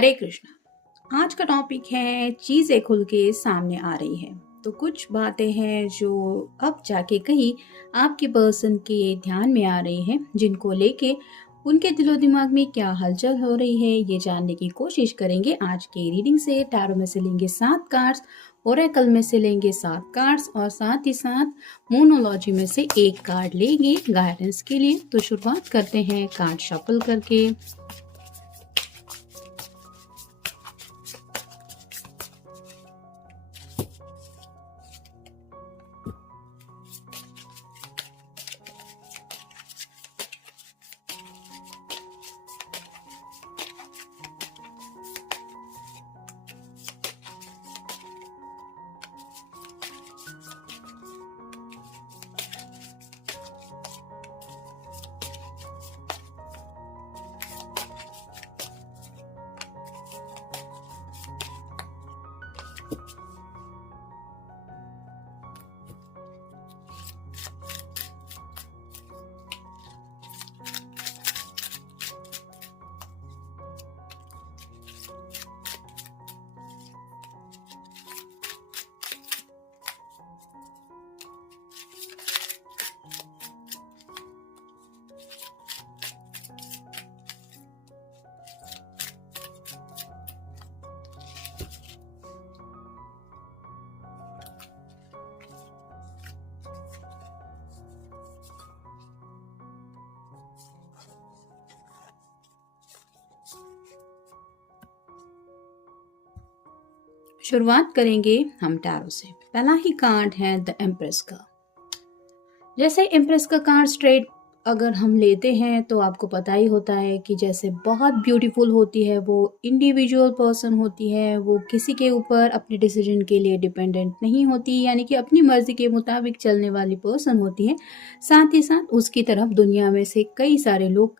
हरे कृष्णा। आज का टॉपिक है चीजें खुल के सामने आ रही है। तो कुछ बातें हैं जो अब जाके कहीं आपके पर्सन के ध्यान में आ रही है, जिनको लेके उनके दिलो दिमाग में क्या हलचल हो रही है ये जानने की कोशिश करेंगे आज के रीडिंग से। टैरो में से लेंगे 7 कार्ड्स, ओरेकल में से लेंगे 7 कार्ड्स और साथ ही साथ मोनोलॉजी में से एक कार्ड लेंगे गाइडेंस के लिए। तो शुरुआत करते हैं कार्ड शफल करके। शुरुआत करेंगे हम टैरो से। पहला ही कार्ड है द एम्प्रेस का। जैसे एम्प्रेस का कार्ड स्ट्रेट अगर हम लेते हैं तो आपको पता ही होता है कि जैसे बहुत ब्यूटीफुल होती है, वो इंडिविजुअल पर्सन होती है, वो किसी के ऊपर अपने डिसीजन के लिए डिपेंडेंट नहीं होती, यानी कि अपनी मर्जी के मुताबिक चलने वाली पर्सन होती है। साथ ही साथ उसकी तरफ दुनिया में से कई सारे लोग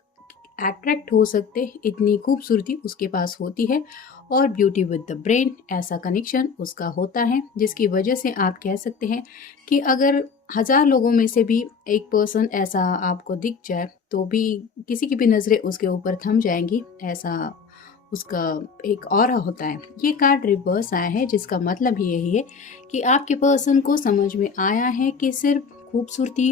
अट्रैक्ट हो सकते हैं, इतनी खूबसूरती उसके पास होती है। और ब्यूटी विद द ब्रेन ऐसा कनेक्शन उसका होता है, जिसकी वजह से आप कह सकते हैं कि अगर 1000 लोगों में से भी एक पर्सन ऐसा आपको दिख जाए तो भी किसी की भी नज़रें उसके ऊपर थम जाएंगी, ऐसा उसका एक ऑरा होता है। ये कार्ड रिवर्स आया है, जिसका मतलब यही है कि आपके पर्सन को समझ में आया है कि सिर्फ खूबसूरती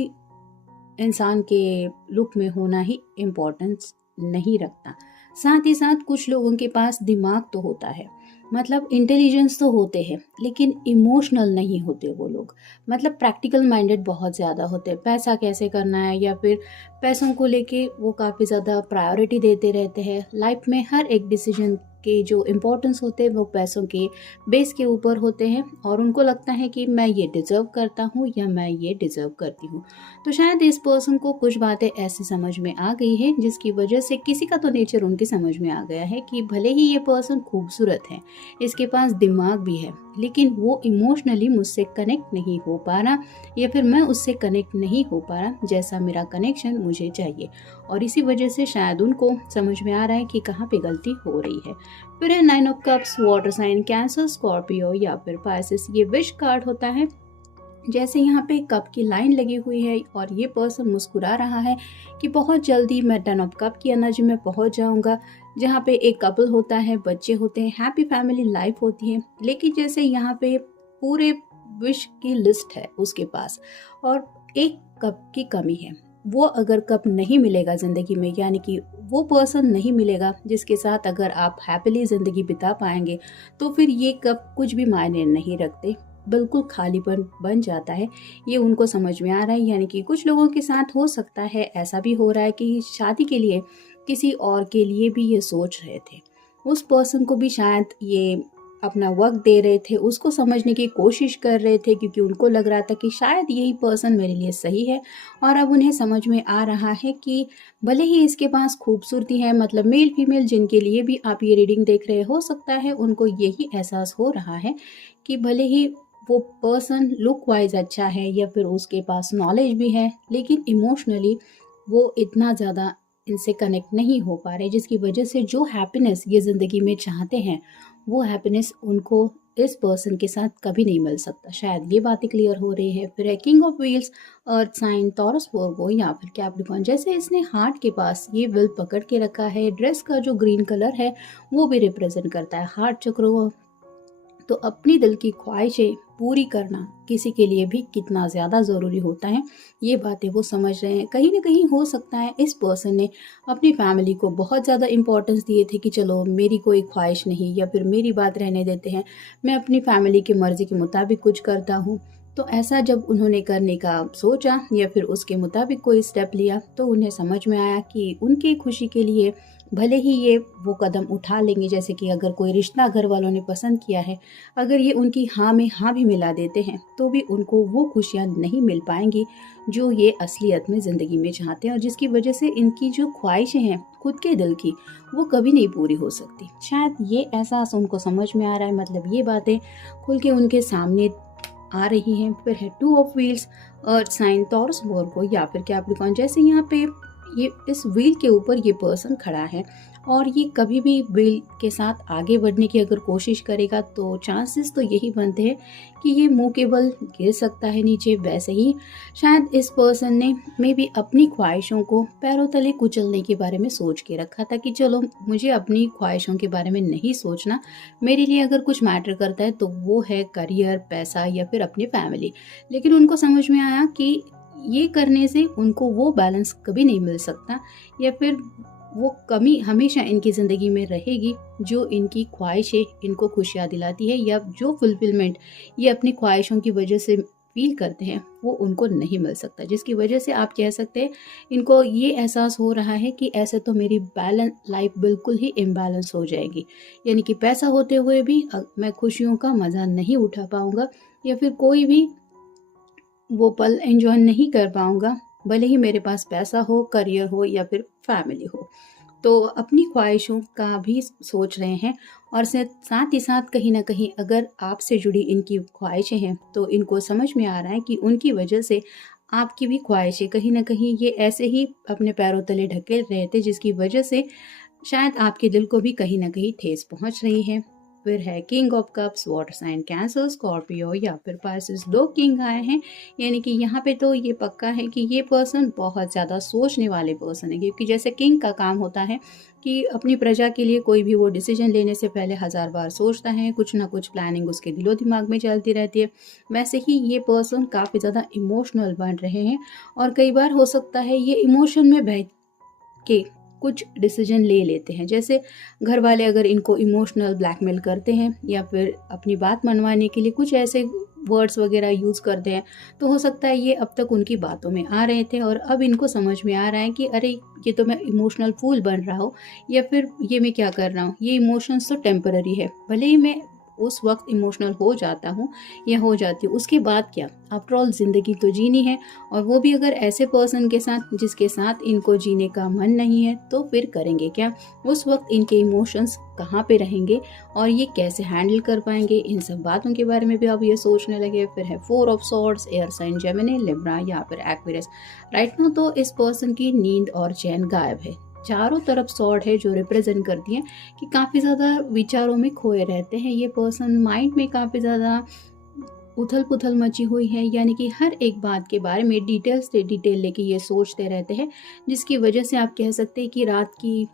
इंसान के लुक में होना ही इम्पोर्टेंस नहीं रखता। साथ ही साथ कुछ लोगों के पास दिमाग तो होता है, मतलब इंटेलिजेंस तो होते हैं, लेकिन इमोशनल नहीं होते वो लोग। मतलब प्रैक्टिकल माइंडेड बहुत ज़्यादा होते हैं, पैसा कैसे करना है या फिर पैसों को लेके वो काफ़ी ज़्यादा प्रायोरिटी देते रहते हैं। लाइफ में हर एक डिसीजन के जो इम्पोर्टेंस होते हैं वो पैसों के बेस के ऊपर होते हैं, और उनको लगता है कि मैं ये डिज़र्व करता हूँ या मैं ये डिज़र्व करती हूँ। तो शायद इस पर्सन को कुछ बातें ऐसी समझ में आ गई है, जिसकी वजह से किसी का तो नेचर उनकी समझ में आ गया है कि भले ही ये पर्सन खूबसूरत है, इसके पास दिमाग भी है, लेकिन वो इमोशनली मुझसे कनेक्ट नहीं हो पा रहा, या फिर मैं उससे कनेक्ट नहीं हो पा रहा जैसा मेरा कनेक्शन मुझे चाहिए। और इसी वजह से शायद उनको समझ में आ रहा है कि कहाँ पे गलती हो रही है। फिर है 9 of cups, water sign Cancer, Scorpio या फिर पाइसेस। ये विश कार्ड होता है। जैसे यहाँ पे कप की लाइन लगी हुई है और ये पर्सन मुस्कुरा रहा है कि बहुत जल्दी मैं 10 ऑफ कप की एनर्जी में पहुंच जाऊंगा, जहाँ पे एक कपल होता है, बच्चे होते हैं, हैप्पी फैमिली लाइफ होती है। लेकिन जैसे यहाँ पे पूरे विश की लिस्ट है उसके पास, और एक कप की कमी है। वो अगर कप नहीं मिलेगा ज़िंदगी में, यानी कि वो पर्सन नहीं मिलेगा जिसके साथ अगर आप हैप्पीली ज़िंदगी बिता पाएंगे, तो फिर ये कप कुछ भी मायने नहीं रखते, बिल्कुल खालीपन बन जाता है। ये उनको समझ में आ रहा है। यानी कि कुछ लोगों के साथ हो सकता है ऐसा भी हो रहा है कि शादी के लिए किसी और के लिए भी ये सोच रहे थे, उस पर्सन को भी शायद ये अपना वक्त दे रहे थे, उसको समझने की कोशिश कर रहे थे, क्योंकि उनको लग रहा था कि शायद यही पर्सन मेरे लिए सही है। और अब उन्हें समझ में आ रहा है कि भले ही इसके पास खूबसूरती है, मतलब मेल फीमेल जिनके लिए भी आप ये रीडिंग देख रहे हो सकता है उनको यही एहसास हो रहा है कि भले ही वो पर्सन लुक वाइज अच्छा है या फिर उसके पास नॉलेज भी है, लेकिन इमोशनली वो इतना ज़्यादा इनसे कनेक्ट नहीं हो पा रहे, जिसकी वजह से जो हैप्पीनेस ये ज़िंदगी में चाहते हैं वो हैप्पीनेस उनको इस पर्सन के साथ कभी नहीं मिल सकता। शायद ये बातें क्लियर हो रही है। फिर है king of wheels, earth sign Taurus Virgo या फिर कैप्रिकॉर्न। जैसे इसने हार्ट के पास ये व्हील पकड़ के रखा है, ड्रेस का जो ग्रीन कलर है वो भी रिप्रेजेंट करता है हार्ट चक्र को। तो अपनी दिल की ख्वाहिशें पूरी करना किसी के लिए भी कितना ज़्यादा ज़रूरी होता है, ये बातें वो समझ रहे हैं। कहीं ना कहीं हो सकता है इस पर्सन ने अपनी फैमिली को बहुत ज़्यादा इम्पोर्टेंस दिए थे कि चलो मेरी कोई ख्वाहिश नहीं, या फिर मेरी बात रहने देते हैं, मैं अपनी फैमिली की मर्ज़ी के मुताबिक कुछ करता हूँ। तो ऐसा जब उन्होंने करने का सोचा या फिर उसके मुताबिक कोई स्टेप लिया, तो उन्हें समझ में आया कि उनकी खुशी के लिए भले ही ये वो कदम उठा लेंगे, जैसे कि अगर कोई रिश्ता घर वालों ने पसंद किया है, अगर ये उनकी हाँ में हाँ भी मिला देते हैं तो भी उनको वो खुशियाँ नहीं मिल पाएंगी जो ये असलियत में ज़िंदगी में चाहते हैं, और जिसकी वजह से इनकी जो ख्वाहिशें हैं खुद के दिल की वो कभी नहीं पूरी हो सकती। शायद ये एहसास उनको समझ में आ रहा है, मतलब ये बातें खुल के उनके सामने आ रही हैं। फिर है two of wheels, earth sign Taurus Virgo या फिर कैप्रिकॉर्न। जैसे यहाँ पे ये इस व्हील के ऊपर ये पर्सन खड़ा है और ये कभी भी व्हील के साथ आगे बढ़ने की अगर कोशिश करेगा तो चांसेस तो यही बनते हैं कि ये मुंह के बल गिर सकता है नीचे। वैसे ही शायद इस पर्सन ने मे भी अपनी ख्वाहिशों को पैरों तले कुचलने के बारे में सोच के रखा था कि चलो मुझे अपनी ख्वाहिशों के बारे में नहीं सोचना, मेरे लिए अगर कुछ मैटर करता है तो वो है करियर, पैसा या फिर अपनी फैमिली। लेकिन उनको समझ में आया कि ये करने से उनको वो बैलेंस कभी नहीं मिल सकता, या फिर वो कमी हमेशा इनकी ज़िंदगी में रहेगी जो इनकी ख्वाहिशें इनको खुशियाँ दिलाती है, या जो फुलफिलमेंट ये अपनी ख्वाहिशों की वजह से फील करते हैं वो उनको नहीं मिल सकता। जिसकी वजह से आप कह सकते हैं इनको ये एहसास हो रहा है कि ऐसे तो मेरी बैलेंस लाइफ बिल्कुल ही इम्बैलेंस हो जाएगी, यानी कि पैसा होते हुए भी मैं खुशियों का मज़ा नहीं उठा पाऊँगा, या फिर कोई भी वो पल एंजॉय नहीं कर पाऊँगा, भले ही मेरे पास पैसा हो, करियर हो या फिर फैमिली हो। तो अपनी ख्वाहिशों का भी सोच रहे हैं, और साथ ही साथ कहीं न कहीं अगर आपसे जुड़ी इनकी ख्वाहिशें हैं तो इनको समझ में आ रहा है कि उनकी वजह से आपकी भी ख्वाहिशें कहीं न कहीं ये ऐसे ही अपने पैरों तले ढकेल रहे थे, जिसकी वजह से शायद आपके दिल को भी कहीं न कहीं ठेस पहुँच रही है। फिर है king of cups, water sign Cancer, Scorpio या फिर पाइसेस। दो किंग आए हैं, यानी कि यहाँ पे तो ये पक्का है कि ये पर्सन बहुत ज़्यादा सोचने वाले पर्सन है, क्योंकि जैसे किंग का काम होता है कि अपनी प्रजा के लिए कोई भी वो डिसीजन लेने से पहले 1000 बार सोचता है, कुछ ना कुछ प्लानिंग उसके दिलो दिमाग में चलती रहती है। वैसे ही ये पर्सन काफ़ी ज़्यादा इमोशनल बन रहे हैं, और कई बार हो सकता है ये इमोशन में बह के कुछ डिसीजन ले लेते हैं। जैसे घर वाले अगर इनको इमोशनल ब्लैकमेल करते हैं या फिर अपनी बात मनवाने के लिए कुछ ऐसे वर्ड्स वगैरह यूज़ करते हैं, तो हो सकता है ये अब तक उनकी बातों में आ रहे थे और अब इनको समझ में आ रहा है कि अरे ये तो मैं इमोशनल फूल बन रहा हूँ, या फिर ये मैं क्या कर रहा हूँ, ये इमोशंस तो टेम्पररी है। भले ही मैं उस वक्त इमोशनल हो जाता हूँ या हो जाती हूँ, उसके बाद क्या, आफ्टर ऑल ज़िंदगी तो जीनी है, और वो भी अगर ऐसे पर्सन के साथ जिसके साथ इनको जीने का मन नहीं है, तो फिर करेंगे क्या? उस वक्त इनके इमोशंस कहाँ पे रहेंगे और ये कैसे हैंडल कर पाएंगे? इन सब बातों के बारे में भी अब ये सोचने लगे। फिर है 4 of swords, air sign Gemini, Libra या फिर एक्वेरियस। राइट नाउ तो इस पर्सन की नींद और चैन गायब है। चारों तरफ सॉर्ड है जो रिप्रेजेंट करती है कि काफ़ी ज़्यादा विचारों में खोए रहते हैं ये पर्सन, माइंड में काफ़ी ज़्यादा उथल पुथल मची हुई है, यानी कि हर एक बात के बारे में डिटेल से डिटेल लेके ये सोचते रहते हैं, जिसकी वजह से आप कह सकते हैं कि रात की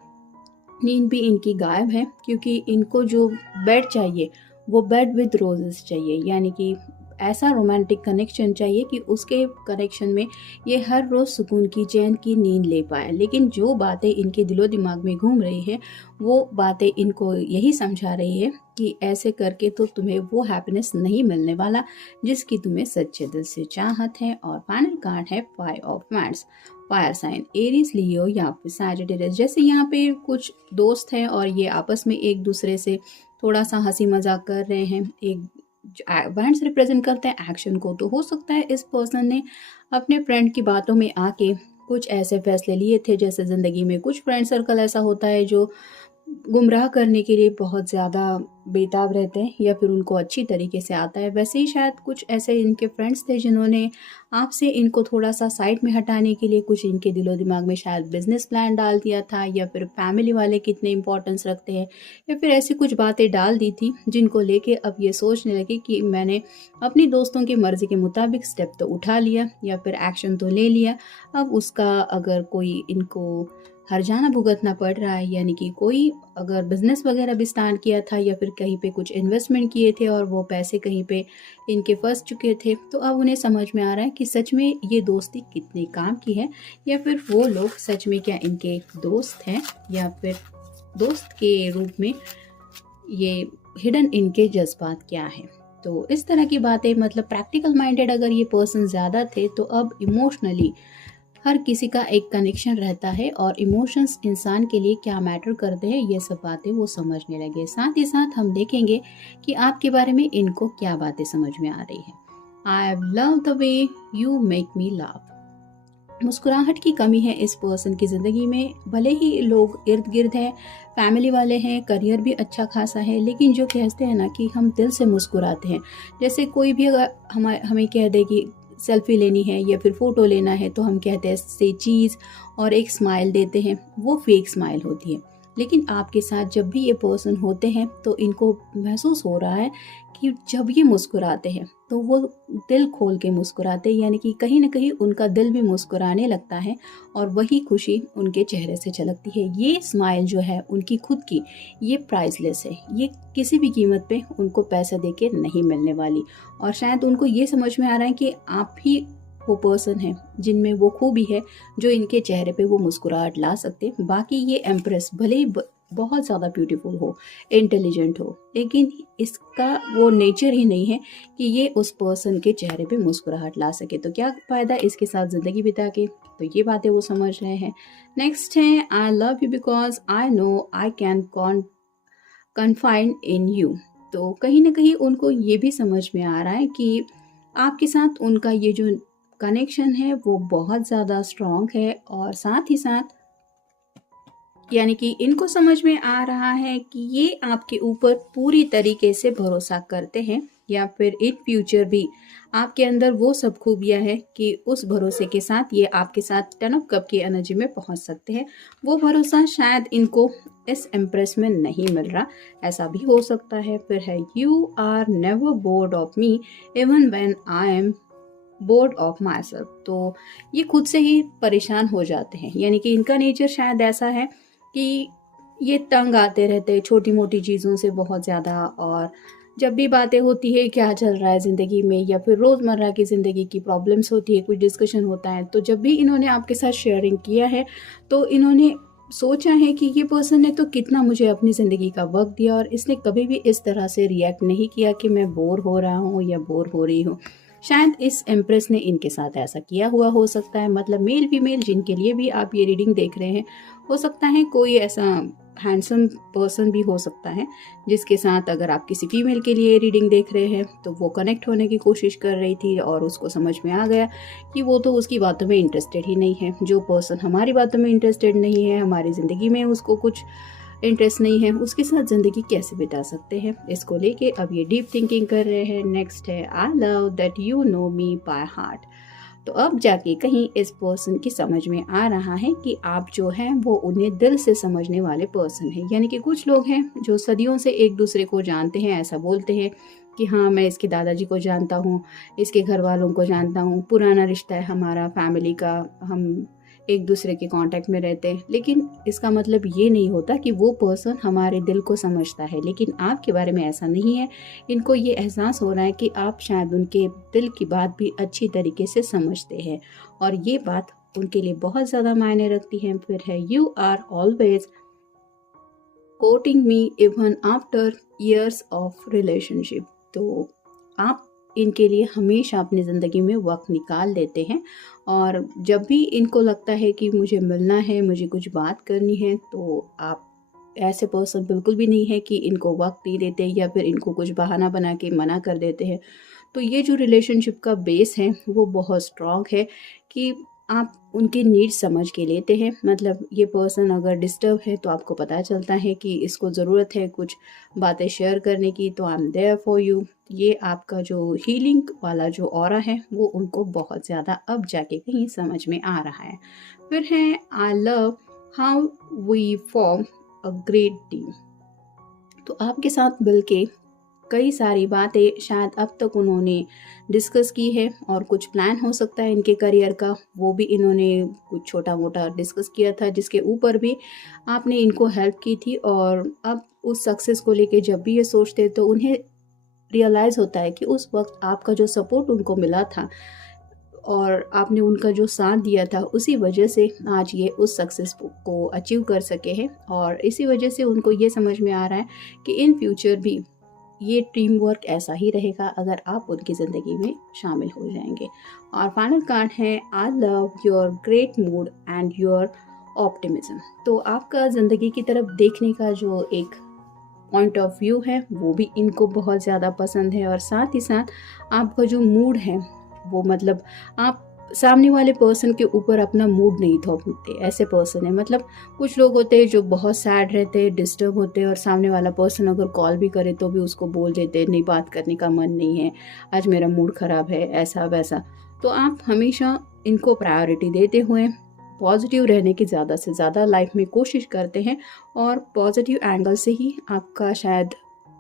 नींद भी इनकी गायब है, क्योंकि इनको जो बेड चाहिए वो बेड विद रोजेस चाहिए, यानी कि ऐसा रोमांटिक कनेक्शन चाहिए कि उसके कनेक्शन में ये हर रोज़ सुकून की चैन की नींद ले पाए। लेकिन जो बातें इनके दिलो दिमाग में घूम रही है वो बातें इनको यही समझा रही है कि ऐसे करके तो तुम्हें वो हैप्पीनेस नहीं मिलने वाला जिसकी तुम्हें सच्चे दिल से चाहत है। और फाइनल कार्ड है 5 of wands, fire sign Aries, Leo या फिर सैजिटेरियस। जैसे यहाँ पे कुछ दोस्त हैं और ये आपस में एक दूसरे से थोड़ा सा हंसी मजाक कर रहे हैं, एक बैंड्स रिप्रेजेंट करते हैं एक्शन को, तो हो सकता है इस पर्सन ने अपने फ्रेंड की बातों में आके कुछ ऐसे फैसले लिए थे। जैसे ज़िंदगी में कुछ फ्रेंड सर्कल ऐसा होता है जो गुमराह करने के लिए बहुत ज़्यादा बेताब रहते हैं या फिर उनको अच्छी तरीके से आता है। वैसे ही शायद कुछ ऐसे इनके फ्रेंड्स थे जिन्होंने आपसे इनको थोड़ा-सा साइड में हटाने के लिए कुछ इनके दिलो-दिमाग में शायद बिज़नेस प्लान डाल दिया था, या फिर फैमिली वाले कितने इम्पोर्टेंस रखते हैं, या फिर ऐसी कुछ बातें डाल दी थी जिनको लेके अब ये सोचने लगे कि मैंने अपनी दोस्तों की मर्ज़ी के मुताबिक स्टेप तो उठा लिया या फिर एक्शन तो ले लिया। अब उसका अगर कोई इनको हर्जाना भुगतना पड़ रहा है, यानी कि कोई अगर बिज़नेस वगैरह भी स्टार्ट किया था या फिर कहीं पे कुछ इन्वेस्टमेंट किए थे और वो पैसे कहीं पे इनके फँस चुके थे, तो अब उन्हें समझ में आ रहा है कि सच में ये दोस्ती कितने काम की है, या फिर वो लोग सच में क्या इनके दोस्त हैं, या फिर दोस्त के रूप में ये हिडन इनके जज़्बात क्या हैं। तो इस तरह की बातें, मतलब प्रैक्टिकल माइंडेड अगर ये पर्सन ज़्यादा थे, तो अब इमोशनली हर किसी का एक कनेक्शन रहता है और इमोशंस इंसान के लिए क्या मैटर करते हैं, ये सब बातें वो समझने लगे। साथ ही साथ हम देखेंगे कि आपके बारे में इनको क्या बातें समझ में आ रही है। I love the way you make me laugh. मुस्कुराहट की कमी है इस पर्सन की ज़िंदगी में। भले ही लोग इर्द गिर्द हैं, फैमिली वाले हैं, करियर भी अच्छा खासा है, लेकिन जो कहते हैं ना कि हम दिल से मुस्कुराते हैं। जैसे कोई भी अगर हमें कह दे कि सेल्फी लेनी है या फिर फ़ोटो लेना है, तो हम कहते हैं से चीज़ और एक स्माइल देते हैं, वो फेक स्माइल होती है। लेकिन आपके साथ जब भी ये पर्सन होते हैं तो इनको महसूस हो रहा है कि जब ये मुस्कुराते हैं तो वो दिल खोल के मुस्कुराते हैं, यानी कि कहीं ना कहीं उनका दिल भी मुस्कुराने लगता है और वही खुशी उनके चेहरे से झलकती है। ये स्माइल जो है उनकी खुद की, ये प्राइसलेस है, ये किसी भी कीमत पे उनको पैसा दे के नहीं मिलने वाली। और शायद उनको ये समझ में आ रहा है कि आप ही वो पर्सन है जिनमें वो खूबी है जो इनके चेहरे पे वो मुस्कुराहट ला सकते। बाकी ये एम्प्रेस भले ही बहुत ज़्यादा ब्यूटीफुल हो, इंटेलिजेंट हो, लेकिन इसका वो नेचर ही नहीं है कि ये उस पर्सन के चेहरे पे मुस्कुराहट ला सके। तो क्या फ़ायदा इसके साथ ज़िंदगी बिता के। तो ये बातें वो समझ रहे हैं। नेक्स्ट है, I love you because I know I can confide in you. तो कहीं ना कहीं उनको ये भी समझ में आ रहा है कि आपके साथ उनका ये जो कनेक्शन है वो बहुत ज़्यादा स्ट्रॉन्ग है, और साथ ही साथ यानी कि इनको समझ में आ रहा है कि ये आपके ऊपर पूरी तरीके से भरोसा करते हैं, या फिर इन फ्यूचर भी आपके अंदर वो सब खूबियां हैं कि उस भरोसे के साथ ये आपके साथ 10 ऑफ कप की एनर्जी में पहुंच सकते हैं। वो भरोसा शायद इनको इस एम्प्रेस में नहीं मिल रहा, ऐसा भी हो सकता है। फिर है, you are never bored of me even when I am bored of myself. तो ये खुद से ही परेशान हो जाते हैं, यानी कि इनका नेचर शायद ऐसा है कि ये तंग आते रहते हैं छोटी मोटी चीज़ों से बहुत ज़्यादा। और जब भी बातें होती है क्या चल रहा है ज़िंदगी में, या फिर रोज़मर्रा की ज़िंदगी की प्रॉब्लम्स होती है, कुछ डिस्कशन होता है, तो जब भी इन्होंने आपके साथ शेयरिंग किया है तो इन्होंने सोचा है कि ये पर्सन ने तो कितना मुझे अपनी ज़िंदगी का वक्त दिया, और इसने कभी भी इस तरह से रिएक्ट नहीं किया कि मैं बोर हो रहा हूँ या बोर हो रही हूँ। शायद इस एम्प्रेस ने इनके साथ ऐसा किया हुआ हो सकता है। मतलब मेल फीमेल जिनके लिए भी आप ये रीडिंग देख रहे हैं, हो सकता है कोई ऐसा हैंडसम पर्सन भी हो सकता है जिसके साथ अगर आप किसी फीमेल के लिए रीडिंग देख रहे हैं तो वो कनेक्ट होने की कोशिश कर रही थी, और उसको समझ में आ गया कि वो तो उसकी बातों में इंटरेस्टेड ही नहीं है। जो पर्सन हमारी बातों में इंटरेस्टेड नहीं है, हमारी ज़िंदगी में उसको कुछ इंटरेस्ट नहीं है, उसके साथ ज़िंदगी कैसे बिता सकते हैं, इसको लेके अब ये डीप थिंकिंग कर रहे हैं। नेक्स्ट है, I love that you know me by heart. तो अब जाके कहीं इस पर्सन की समझ में आ रहा है कि आप जो हैं वो उन्हें दिल से समझने वाले पर्सन हैं। यानी कि कुछ लोग हैं जो सदियों से एक दूसरे को जानते हैं, ऐसा बोलते हैं कि हाँ मैं इसके दादाजी को जानता हूँ, इसके घर वालों को जानता हूँ, पुराना रिश्ता है हमारा फैमिली का, हम एक दूसरे के कांटेक्ट में रहते हैं। लेकिन इसका मतलब ये नहीं होता कि वो पर्सन हमारे दिल को समझता है। लेकिन आपके बारे में ऐसा नहीं है। इनको ये एहसास हो रहा है कि आप शायद उनके दिल की बात भी अच्छी तरीके से समझते हैं, और ये बात उनके लिए बहुत ज़्यादा मायने रखती है। फिर है, you are always courting me even after years of relationship. तो आप इनके लिए हमेशा अपनी ज़िंदगी में वक्त निकाल देते हैं, और जब भी इनको लगता है कि मुझे मिलना है, मुझे कुछ बात करनी है, तो आप ऐसे पर्सन बिल्कुल भी नहीं है कि इनको वक्त नहीं देते या फिर इनको कुछ बहाना बना के मना कर देते हैं। तो ये जो रिलेशनशिप का बेस है वो बहुत स्ट्रॉन्ग है कि आप उनके नीड्स समझ के लेते हैं। मतलब ये पर्सन अगर डिस्टर्ब है तो आपको पता चलता है कि इसको ज़रूरत है कुछ बातें शेयर करने की, तो I am there for you. ये आपका जो हीलिंग वाला जो ऑरा है वो उनको बहुत ज़्यादा अब जाके कहीं समझ में आ रहा है। फिर है I love how we form a great team. तो आपके साथ मिलके कई सारी बातें शायद अब तक उन्होंने डिस्कस की है, और कुछ प्लान हो सकता है इनके करियर का, वो भी इन्होंने कुछ छोटा मोटा डिस्कस किया था जिसके ऊपर भी आपने इनको हेल्प की थी। और अब उस सक्सेस को लेके जब भी ये सोचते तो उन्हें रियलाइज़ होता है कि उस वक्त आपका जो सपोर्ट उनको मिला था और आपने उनका जो साथ दिया था, उसी वजह से आज ये उस सक्सेस को अचीव कर सके हैं। और इसी वजह से उनको ये समझ में आ रहा है कि इन फ्यूचर भी ये टीम वर्क ऐसा ही रहेगा अगर आप उनकी ज़िंदगी में शामिल हो जाएंगे। और फाइनल कार्ड है I love your great mood and your optimism. तो आपका ज़िंदगी की तरफ देखने का जो एक पॉइंट ऑफ व्यू है वो भी इनको बहुत ज़्यादा पसंद है, और साथ ही साथ आपका जो मूड है वो, मतलब आप सामने वाले पर्सन के ऊपर अपना मूड नहीं थोपते, ऐसे पर्सन है। मतलब कुछ लोग होते हैं जो बहुत सैड रहते हैं, डिस्टर्ब होते हैं, और सामने वाला पर्सन अगर कॉल भी करे तो भी उसको बोल देते हैं नहीं, बात करने का मन नहीं है, आज मेरा मूड ख़राब है, ऐसा वैसा। तो आप हमेशा इनको प्रायोरिटी देते हुए पॉजिटिव रहने की ज़्यादा से ज़्यादा लाइफ में कोशिश करते हैं, और पॉजिटिव एंगल से ही आपका शायद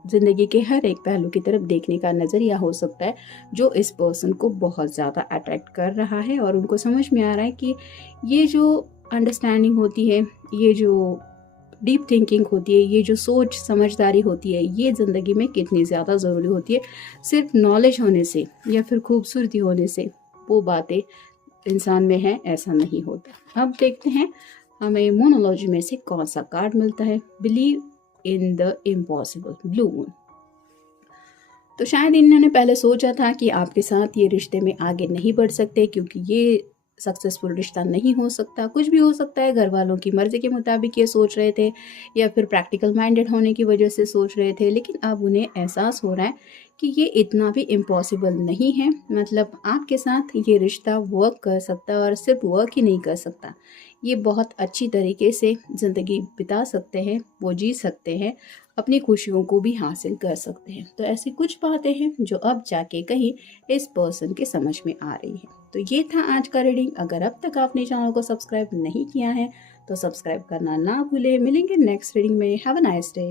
ज़िंदगी के हर एक पहलू की तरफ देखने का नज़रिया हो सकता है, जो इस पर्सन को बहुत ज़्यादा अट्रैक्ट कर रहा है। और उनको समझ में आ रहा है कि ये जो अंडरस्टैंडिंग होती है, ये जो डीप थिंकिंग होती है, ये जो सोच समझदारी होती है, ये ज़िंदगी में कितनी ज़्यादा ज़रूरी होती है। सिर्फ नॉलेज होने से या फिर खूबसूरती होने से वो बातें इंसान में है, ऐसा नहीं होता। अब देखते हैं हमें मोनोलॉजी में से कौन सा कार्ड मिलता है। Believe in the impossible, blue moon. तो शायद इन्होंने पहले सोचा था कि आपके साथ ये रिश्ते में आगे नहीं बढ़ सकते, क्योंकि ये सक्सेसफुल रिश्ता नहीं हो सकता, कुछ भी हो सकता है, घर वालों की मर्ज़ी के मुताबिक ये सोच रहे थे, या फिर प्रैक्टिकल माइंडेड होने की वजह से सोच रहे थे। लेकिन अब उन्हें एहसास हो रहा है कि ये इतना भी इम्पॉसिबल नहीं है। मतलब आपके साथ ये रिश्ता वर्क कर सकता है, और सिर्फ वर्क ही नहीं कर सकता, ये बहुत अच्छी तरीके से ज़िंदगी बिता सकते हैं, वो जी सकते हैं, अपनी खुशियों को भी हासिल कर सकते हैं। तो ऐसी कुछ बातें हैं जो अब जाके कहीं इस पर्सन के समझ में आ रही है। तो ये था आज का रीडिंग। अगर अब तक आपने चैनल को सब्सक्राइब नहीं किया है तो सब्सक्राइब करना ना भूलें। मिलेंगे नेक्स्ट रीडिंग में। Have a nice day.